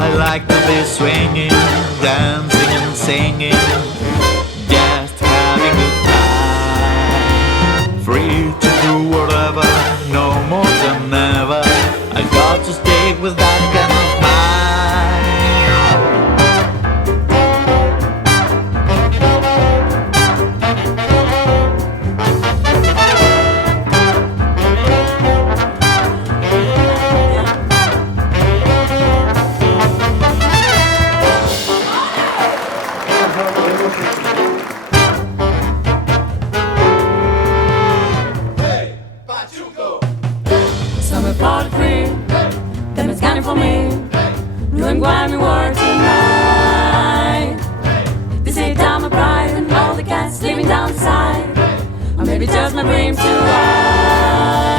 I like to be swinging, dancing and singing, just having a good time. Free to do whatever, no more than ever. I got to stick with that kind of Summer party free, them is kind for me. Doing grimy work tonight. They say down my pride and all the cats living down the side. Or maybe just my dreams too high.